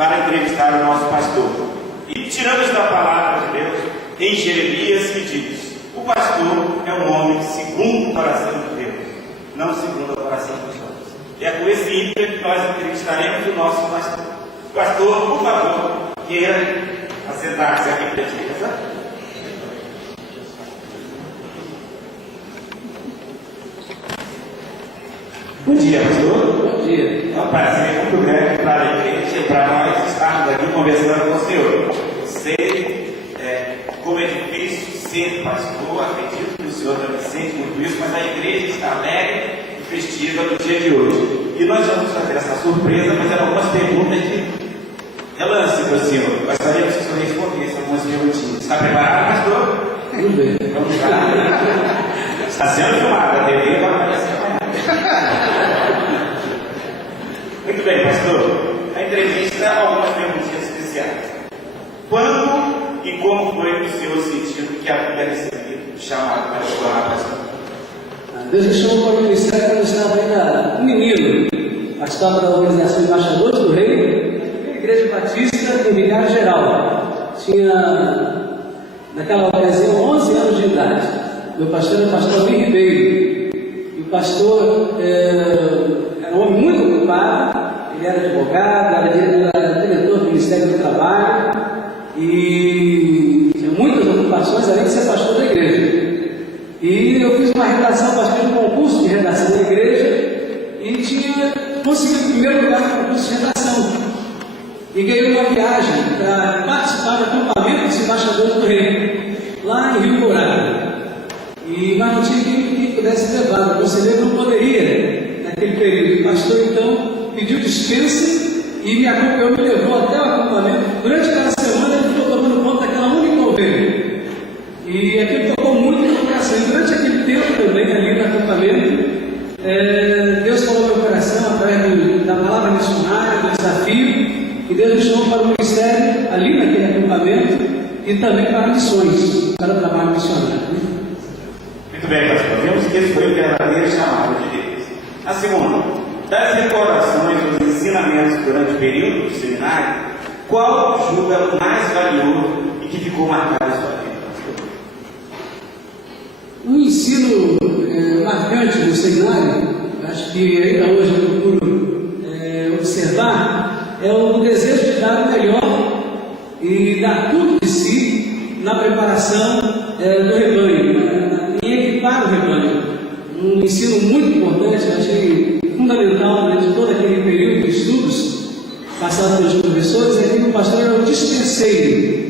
para entrevistar o nosso pastor. E tiramos da palavra de Deus em Jeremias que diz: o pastor é um homem segundo o coração de Deus, não segundo o coração dos homens. E é com esse ímpeto que nós entrevistaremos o nosso pastor. Pastor, por favor, queira assentar-se aqui para a gente. Bom dia, pastor. Bom dia. É um prazer muito grande para a igreja e para nós estarmos aqui conversando com o senhor. Sei como é difícil ser pastor, acredito que o senhor também sente muito isso, mas a igreja está alegre e festiva no dia de hoje. E nós vamos fazer essa surpresa, mas eram algumas perguntas de relance para o senhor. Gostaríamos que o senhor respondesse algumas perguntinhas. Está preparado, pastor? Tudo bem. Vamos lá. Está sendo filmado, a TV vai aparecer amanhã. Muito bem, pastor. A entrevista, algumas perguntinhas especiais. Quando e como foi que o senhor sentiu que havia recebido o chamado para explorar, pastor? Deus me chamou para o ministério quando eu estava ainda um menino. Participava da organização Embaixadores do Reino, a Igreja Batista em Vigário Geral. Tinha, naquela ocasião, 11 anos de idade. Meu pastor era o pastor Luiz Ribeiro. E o pastor era um homem muito ocupado. Ele era advogado, era diretor do Ministério do Trabalho e tinha muitas ocupações além de ser pastor da igreja. E eu fiz uma redação, participei de um concurso de redação da igreja e tinha conseguido o primeiro lugar no concurso de redação. E ganhei uma viagem para participar do acampamento dos embaixadores do reino, lá em Rio Dourado. Mas não tinha quem pudesse levar, o conselheiro não poderia naquele período. O pastor então pediu dispensa e me acompanhou, me levou até o acampamento. Durante aquela semana ele ficou tomando conta daquela única ovelha. E aquilo tocou muito no meu coração. E durante aquele tempo também, ali no acampamento, Deus falou no meu coração através da palavra missionária, do desafio, e Deus me chamou para o ministério ali naquele acampamento e também para missões, para o trabalho missionário. Muito bem, pastor. Vemos que esse foi o verdadeiro chamado de Deus. A segunda, das recordações dos ensinamentos durante o período do seminário, qual julga o mais valioso e que ficou marcado em sua vida? Um ensino marcante do seminário, acho que ainda hoje eu procuro observar, é o desejo de dar o melhor e dar tudo de si na preparação do rebanho, em equipar o rebanho. Um ensino muito importante, eu achei fundamental durante todo aquele período de estudos passado pelos professores, é que o pastor era o dispenseiro.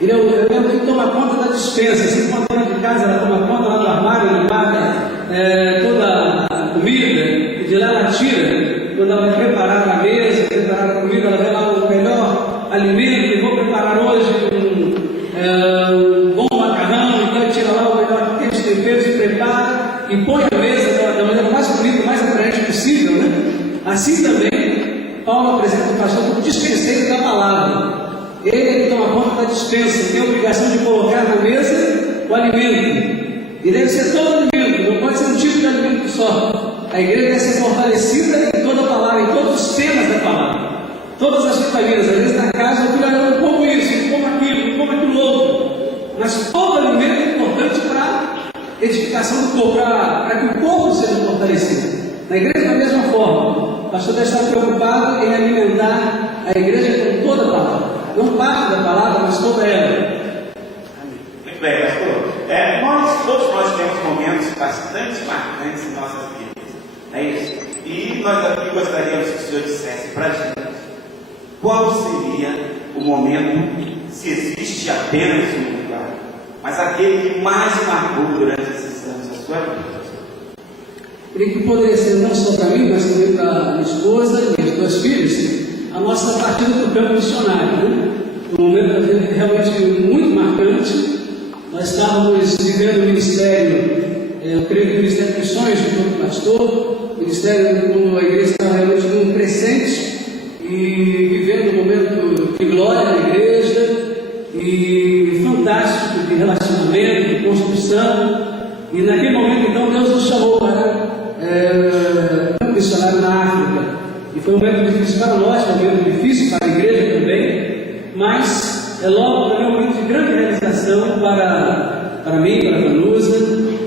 Ele é o que toma conta da dispensa. Se encontra dentro de casa, ela toma conta lá do armário, ele guarda toda a comida, e de lá ela tira. Quando ela vai preparar a mesa, preparar a comida, ela vai lá o melhor alimento, e vou preparar hoje um bom macarrão, então ele tira lá o melhor daqueles temperos e prepara e põe a mesa da maneira mais bonita, mais atraente possível, né? Assim também, Paulo apresenta o pastor como dispenseiro da palavra. Ele é que toma conta da dispensa, tem a obrigação de colocar na mesa o alimento. E deve ser todo alimento, não pode ser um tipo de alimento só. A igreja deve ser fortalecida em toda a palavra, em todos os temas da palavra. Todas as famílias, às vezes na casa, o filho não como isso, não como aquilo, não como aquilo outro. Mas todo alimento é importante para a edificação do corpo, para que o corpo seja fortalecido. Na igreja, da mesma forma, o pastor deve estar preocupado em alimentar a igreja com toda a palavra. Não parte da palavra, mas toda ela. Muito bem, pastor. Todos nós temos momentos bastante marcantes em nossas vidas. É isso? E nós aqui gostaríamos que o senhor dissesse para a gente qual seria o momento, se existe apenas um lugar, mas aquele que mais marcou durante esses anos da sua vida. Creio que poderia ser não só para mim, mas também para a minha esposa e meus dois filhos, a nossa partida para o campo missionário, né? Um momento realmente muito marcante. Nós estávamos vivendo o ministério, eu creio que o ministério de missões junto com o pastor, o ministério quando a igreja estava realmente num crescente e vivendo um momento de glória na igreja e fantástico de relacionamento, de construção. E naquele momento então Deus nos chamou para um missionário na África. E foi um momento difícil para nós, um momento difícil para a igreja. é logo também um momento de grande realização para mim, para a Vanusa,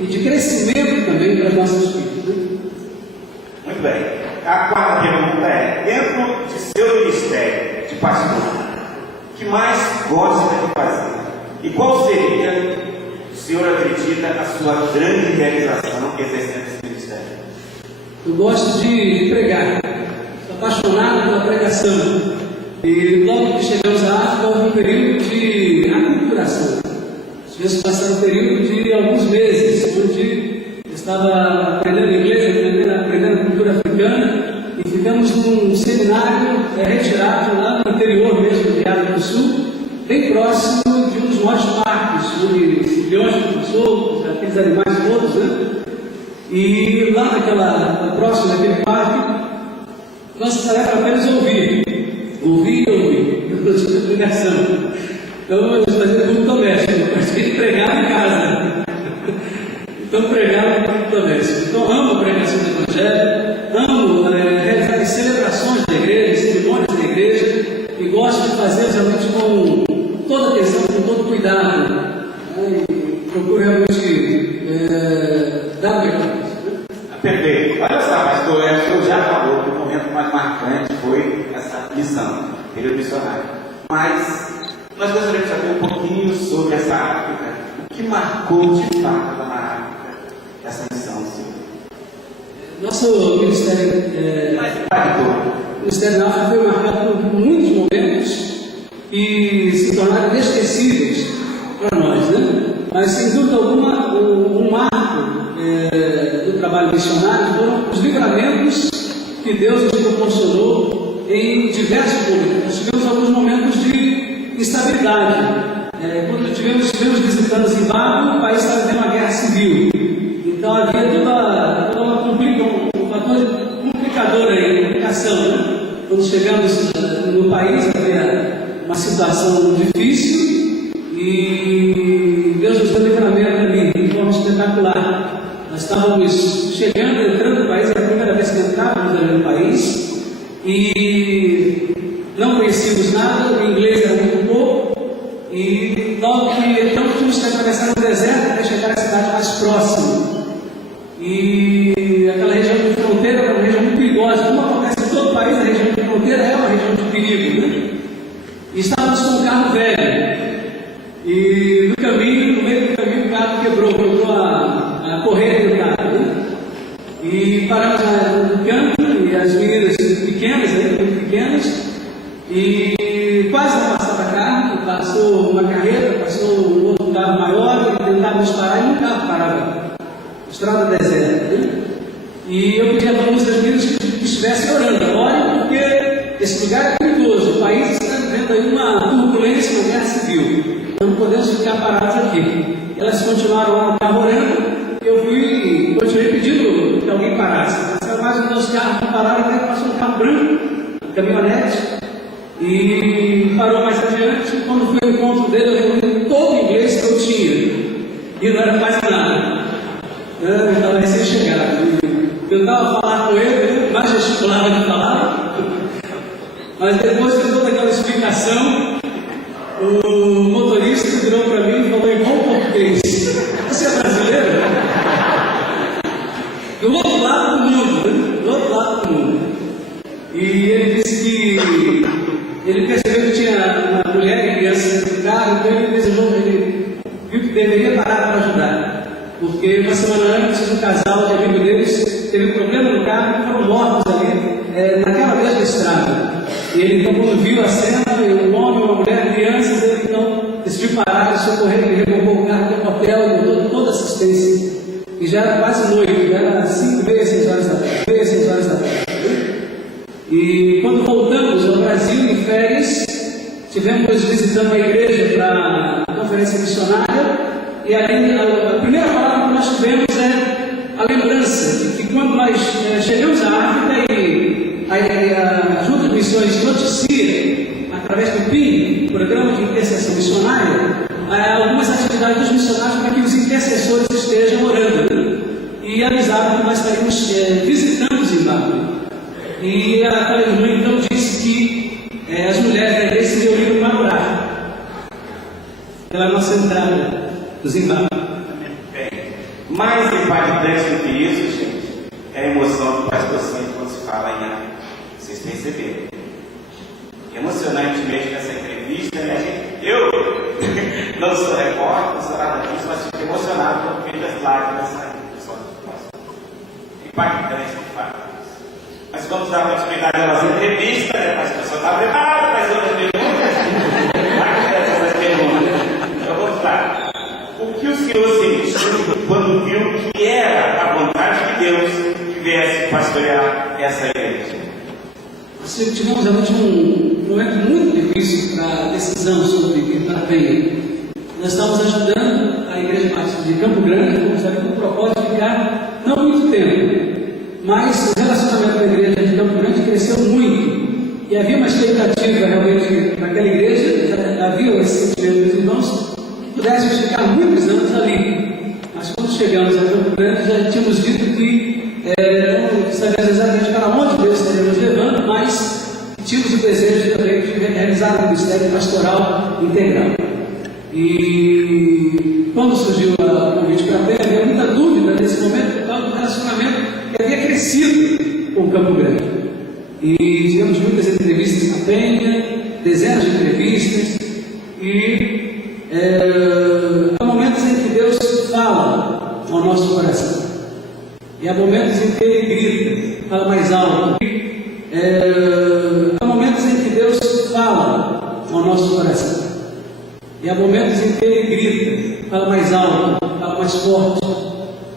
e de crescimento também para as nossas filhas. Né? Muito bem. A quarta pergunta é: dentro de seu ministério de pastor, o que mais gosta de fazer? E qual seria, o senhor acredita, a sua grande realização exercendo esse ministério? Eu gosto de pregar, sou apaixonado pela pregação. E logo que chegamos à África, houve um período de aculturação. Tivemos passado um período de alguns meses, onde eu estava aprendendo inglês, aprendendo cultura africana, e ficamos num seminário retirado lá no interior mesmo de África do Sul, bem próximo de um dos nossos parques, onde leões ficam soltos, aqueles animais todos, né? E lá próximo daquele parque, nossa tarefa era apenas ouvir e ouvir, eu tinha pregação. Então eu fazia tudo doméstico, eu tinha que pregar em casa. Então pregava no culto doméstico. Então amo a pregação do Evangelho, amo realizar as celebrações da igreja, cerimônias da igreja, e gosto de fazer realmente com toda atenção, com todo cuidado. E procuro realmente dar o meu. Perfeito. Olha só, pastor, o senhor já falou que o momento mais marcante foi essa missão, período missionário. Mas nós gostaríamos de saber um pouquinho sobre essa África. O que marcou de fato na África essa missão, senhor? Nosso ministério, o ministério na África foi marcado por muitos momentos e se tornaram inesquecíveis para nós, né? Mas sem dúvida alguma, um marco do trabalho missionário foram os livramentos que Deus nos proporcionou em diversos momentos. Nós tivemos alguns momentos de instabilidade. Quando estivemos visitando Zimbábue, o país estava vivendo uma guerra civil. Então havia toda uma complicadora aí, complicação, né? Quando chegamos no país, havia uma situação difícil e Deus nos deu livramento ali, de forma espetacular. Nós estávamos chegando, entrando no país, era a primeira vez que entrávamos ali no país, e não conhecíamos nada, o inglês era muito pouco, e logo que então tínhamos que atravessar o deserto até chegar à cidade mais próxima. E aquela região de fronteira era uma região muito perigosa, como acontece em todo o país, a região de fronteira é uma região de perigo, né? E estávamos com um carro velho, e no meio do caminho, o carro quebrou a correia do carro, né? E paramos no campo, e as meninas pequenas, muito pequenas, e quase não passava carro, passou uma carreta, passou um outro carro maior, e tentávamos parar, e um carro parava, estrada deserta, né? E eu pedi a alguns das meninas que estivessem orando, orem, porque esse lugar é perigoso, o país está vivendo aí uma turbulência, uma guerra civil, não podemos ficar parados aqui. Elas continuaram lá no carro orando, eu continuei pedindo que alguém parasse. Passaram mais um dos carros que pararam, até que passou um carro branco, um caminhonete, e parou mais adiante. Quando foi o encontro dele, eu reuni todo o inglês que eu tinha, e não era quase nada. Eu estava recém-chegado. Tentava falar com ele, mais gesticulava de falar, mas depois de toda aquela explicação, o motorista virou para mim e falou em bom português: "Você é brasileiro?" Do outro lado do mundo, né? Do outro lado do mundo. E ele disse que ele percebeu que tinha uma mulher e criança no carro, então ele viu que deveria parar para ajudar. Porque uma semana antes, um casal de amigo deles teve um problema no carro e foram mortos ali, naquela mesma estrada. E ele então, quando viu a cena, um homem, uma mulher, crianças, ele então decidiu parar e socorrer, ele removou o carro do hotel, deu toda a assistência. E já era quase noite, já era 5 vezes 6 horas da tarde. E quando voltamos ao Brasil em férias, tivemos visitando uma igreja para a conferência missionária, e ali a primeira palavra que nós tivemos é a lembrança de que quando nós chegamos à África e a Junta de Missões noticia, através do PIN, Programa de Intercessão Missionária, algumas atividades dos missionários para que os intercessores estejam orando, e avisaram que nós estaríamos visitando Zimbábue. E aquela irmã então disse que as mulheres da igreja se reuniram para orar. pela nossa entrada dos embarques. Bem, mais impactante do que isso, gente, é a emoção do pastor Santos quando se fala em área. Vocês perceberam? Emocionantemente nessa entrevista, né, eu não sou repórter, não sou nada disso, mas fico emocionado quando vejo as lágrimas saindo do som do pastor. Impactante, de fato. Mas vamos dar continuidade à nossa entrevista, né, mas a pessoa está preparada para as outras perguntas. Então vamos lá. O que o senhor sentiu quando viu que era a vontade de Deus que viesse pastorear essa igreja? Tivemos realmente um momento muito difícil para a decisão sobre ir para a Penha. Nós estávamos ajudando a Igreja Batista de Campo Grande, com o propósito de ficar não muito tempo, mas o relacionamento com a Igreja de Campo Grande cresceu muito. E havia uma expectativa realmente naquela igreja, já havia esse sentimento dos irmãos, que pudéssemos ficar muitos anos ali. Mas quando chegamos a Campo Grande, já tínhamos dito que não sabíamos exatamente para onde Deus estaria nos levando, mas tínhamos o desejo também de realizar um ministério pastoral integral. E quando surgiu o convite para a Penha, havia muita dúvida nesse momento por causa do relacionamento que havia crescido com o Campo Grande. E tivemos muitas entrevistas na Penha, dezenas de entrevistas, e há momentos em que Deus fala ao nosso coração. E há momentos em que Ele grita, fala mais alto. Há momentos em que Deus fala ao nosso coração. E há momentos em que Ele grita, fala mais alto, fala mais forte.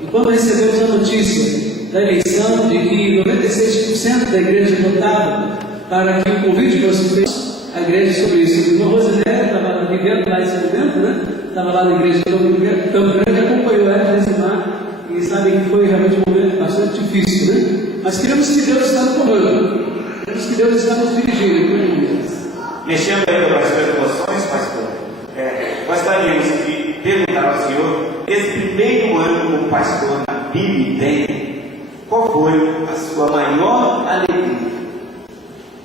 E quando recebemos a notícia da eleição de que 96% da igreja votava para que o convite fosse feito à igreja sobre isso. O irmão Rosilé estava vivendo lá esse momento, né? Estava lá na igreja de Campo Grande, acompanhou ela, e sabem que foi realmente um momento bastante difícil, né? Mas queremos que Deus está no comando, queremos que Deus está nos dirigindo. Mexendo aí pelas suas emoções, pastor, gostaríamos de perguntar ao senhor, esse primeiro ano como pastor na BIB, qual foi a sua maior alegria?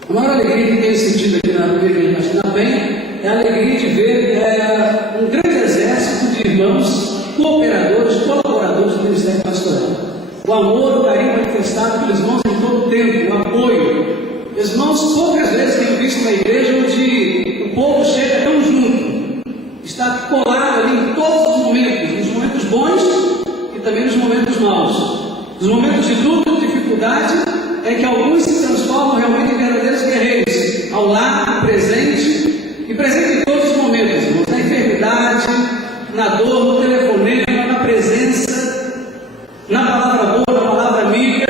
A maior alegria que tenho sentido aqui na igreja, mas também é a alegria de ver um grande exército de irmãos, cooperadores, colaboradores do Ministério Pastoral. O amor, o carinho manifestado pelos irmãos em todo o tempo, o apoio. Os irmãos, poucas vezes tenho visto uma igreja onde o povo chega tão junto, está colado ali em todos os momentos, nos momentos bons e também nos momentos maus. Nos momentos de luta, de dificuldade, é que alguns se transformam realmente em verdadeiros guerreiros, ao lado, presente, e presente em todos os momentos, irmãos, na enfermidade, na dor, no telefonema, na presença, na palavra boa, na palavra amiga.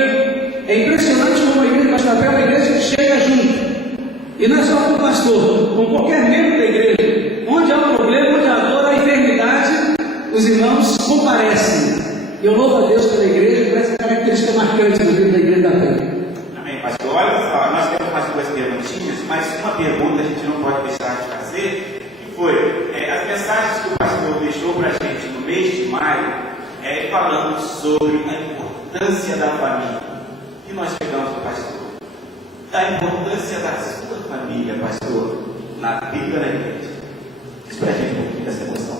É impressionante como a igreja pastoral é uma igreja que chega junto, e não é só com o pastor, com qualquer membro da igreja. Onde há um problema, onde há dor, há enfermidade, os irmãos comparecem. Eu louvo a Deus pela igreja, por essa característica marcante do livro da Igreja da Penha. Amém, pastor. Olha só, nós temos mais duas perguntinhas, mas uma pergunta a gente não pode deixar de fazer, que foi, as mensagens que o pastor deixou para a gente no mês de maio, falando sobre a importância da família. E nós chegamos ao pastor, da importância da sua família, pastor, na vida da igreja. Diz para a gente um pouquinho dessa emoção.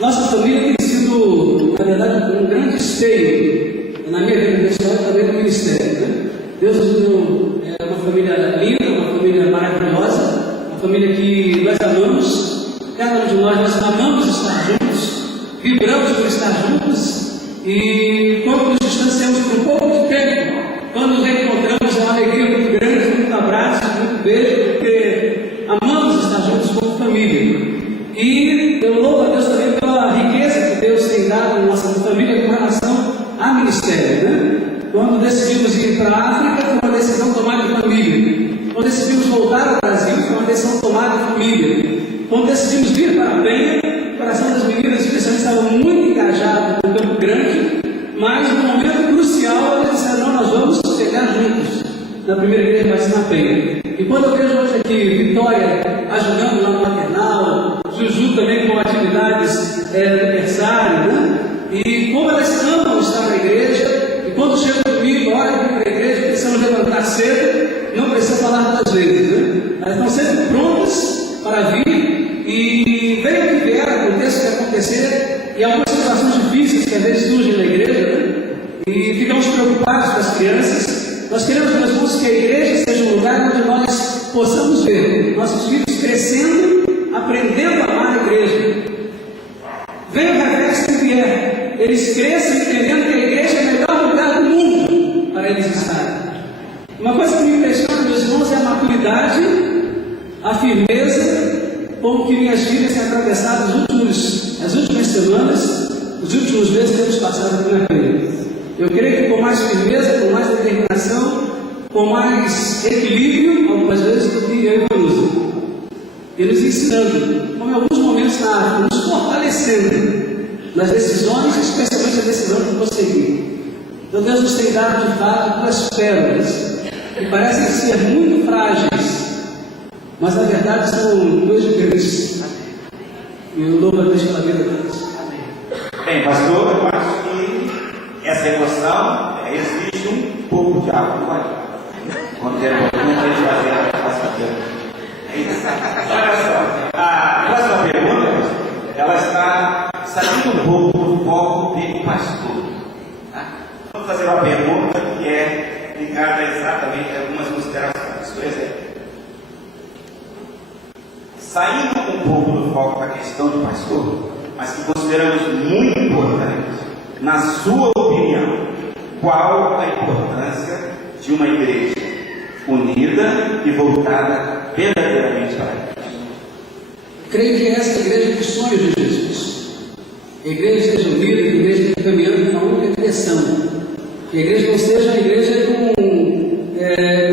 Nossa família tem sido, na verdade, um grande esteio na minha vida pessoal e também no ministério, né? Deus nos deu uma família linda, uma família maravilhosa, uma família que nós amamos. Cada um de nós amamos estar juntos, vibramos por estar juntos, e quando nos distanciamos por um pouco de tempo, quando nos reencontramos, é uma alegria muito grande, muito abraço, muito beijo, porque amamos estar juntos como família. E eu louvo a Deus também pela riqueza que Deus tem dado na nossa família com relação a ministério, né? Quando decidimos ir para a África, foi uma decisão tomada em família. Quando decidimos voltar ao Brasil, foi uma decisão tomada em família. Quando decidimos vir para a Penha, o coração das meninas especialmente estava muito engajado no Campo Grande, mas no momento crucial eles disseram, não, nós vamos chegar juntos na primeira igreja batista na Penha. E quando eu vejo hoje aqui Vitória ajudando lá no maternal, Juju também com atividades de aniversário, né? E como elas amam estar na igreja, e quando chegam domingo, olha para a igreja, precisamos levantar cedo, não precisa falar duas vezes, né? Elas estão sempre prontas para vir e venha o que vier, aconteça o que acontecer, e algumas situações difíceis que às vezes surgem na igreja, né? E ficamos preocupados com as crianças. Nós queremos, meus irmãos, que a igreja seja um lugar onde nós possamos ver nossos filhos crescendo, aprendendo a amar a igreja. Venha o reverso que vier, eles cresçam entendendo que a igreja é o melhor lugar do mundo para eles estarem. Uma coisa que me impressiona, meus irmãos, é a maturidade, a firmeza com que minhas filhas têm atravessado as últimas semanas, os últimos meses que temos passado por aqui. Eu creio que com mais firmeza, com mais determinação, com mais equilíbrio, algumas vezes, do que eu e a Luz. E nos ensinando, como em alguns momentos na arte, nos fortalecendo nas decisões, especialmente a decisão que vou seguir. Então Deus nos tem dado de fato duas pérolas que parecem ser muito frágeis, mas na verdade são dois gigantes. E eu louvo a Deus pela vida deles. Bem, pastor, eu acho que essa emoção exige um pouco de água, não é? Quando der uma pergunta, a gente fazer a fazer. É isso. Olha só, a próxima pergunta, ela está saindo um pouco do foco de pastor. Tá? Vamos fazer uma pergunta que é ligada exatamente a algumas considerações. Por exemplo, saindo um pouco do foco da questão do pastor, mas que consideramos muito importante, na sua opinião, qual a importância de uma igreja unida e voltada verdadeiramente para Deus? Creio que essa é a igreja dos sonhos de Jesus. A igreja esteja unida, a igreja esteja caminhando em uma única direção. Que a igreja não seja uma igreja com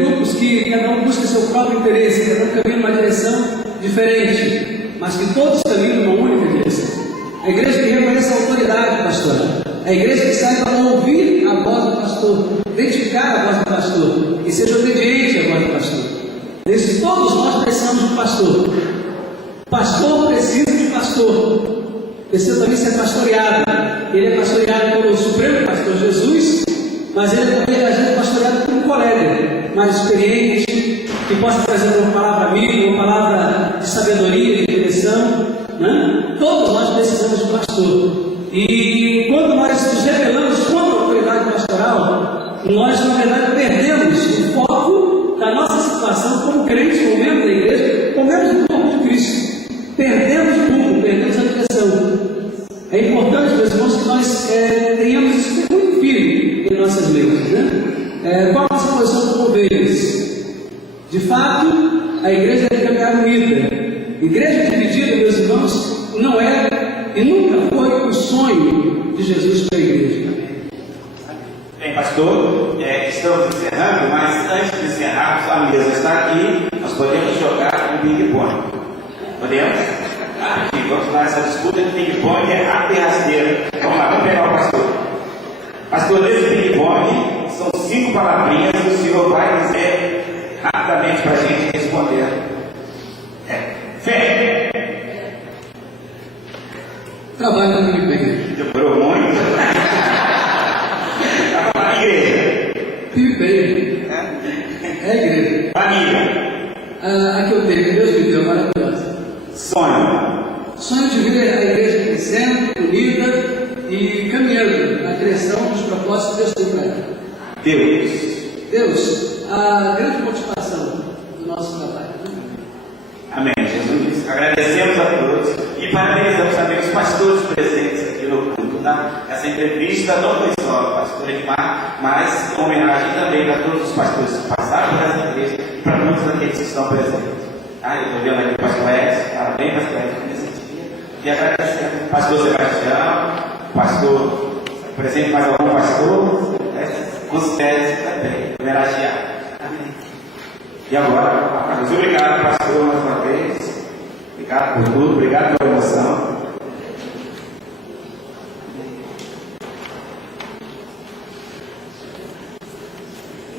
grupos que cada um busca seu próprio interesse, cada um caminha numa direção diferente, mas que todos caminham numa única direção. A igreja que reconheça a autoridade pastoral. A igreja que saiba ouvir a voz do pastor, identificar a voz do pastor e seja obediente à voz do pastor. Desde todos nós precisamos de um pastor. Pastor precisa de pastor. Precisa também ser pastoreado. Ele é pastoreado pelo Supremo Pastor Jesus, mas ele também é pastoreado por um colega mais experiente, que possa trazer uma palavra amiga, uma palavra de sabedoria, de direção, né? Todos nós precisamos de pastor. E quando nós nos rebelamos contra a autoridade pastoral, nós na verdade perdemos o foco da nossa situação como crentes, como membros da igreja, como membros do corpo de Cristo. Perdemos tudo, perdemos a direção. É importante, meus irmãos, que nós tenhamos isso muito firme em nossas mentes, né? Qual a nossa posição como ovelhas? De fato, a igreja deve caminhar unida. Igreja dividida, meus irmãos, não é e nunca foi o sonho de Jesus para a igreja. Bem, pastor, estamos encerrando, mas antes de encerrarmos, a mesa está aqui, nós podemos jogar um ping-pong. Podemos? Aqui, vamos lá, essa disputa de ping-pong é a rasteira. Vamos lá, vamos pegar o pastor. Pastor, nesse ping-pong são 5 palavrinhas que o senhor vai dizer rapidamente para a gente responder. Fé. Trabalho muito bem. Demorou muito. A igreja. Vive bem. É a igreja. Família. A que eu tenho, que Deus me deu, maravilhosa. Sonho. Sonho de ver a igreja crescendo, unida e caminhando na direção dos propósitos que Deus tem para ela. Deus, a grande motivação do nosso trabalho. Amém, Jesus. Agradecemos a todos e parabenizamos também os pastores presentes aqui no culto, tá? Essa entrevista não foi só ao pastor Edmar, mas uma homenagem também para todos os pastores que passaram por essa igreja e para todos aqueles que estão presentes. Eu estou vendo aqui o pastor Edson, parabéns, pastor Edson, nesse dia. E agradecemos o pastor Sebastião, pastor, presente mais algum pastor, considere-se também homenageado. E agora, muito obrigado, pastor, mais uma vez. Obrigado por tudo, obrigado pela emoção.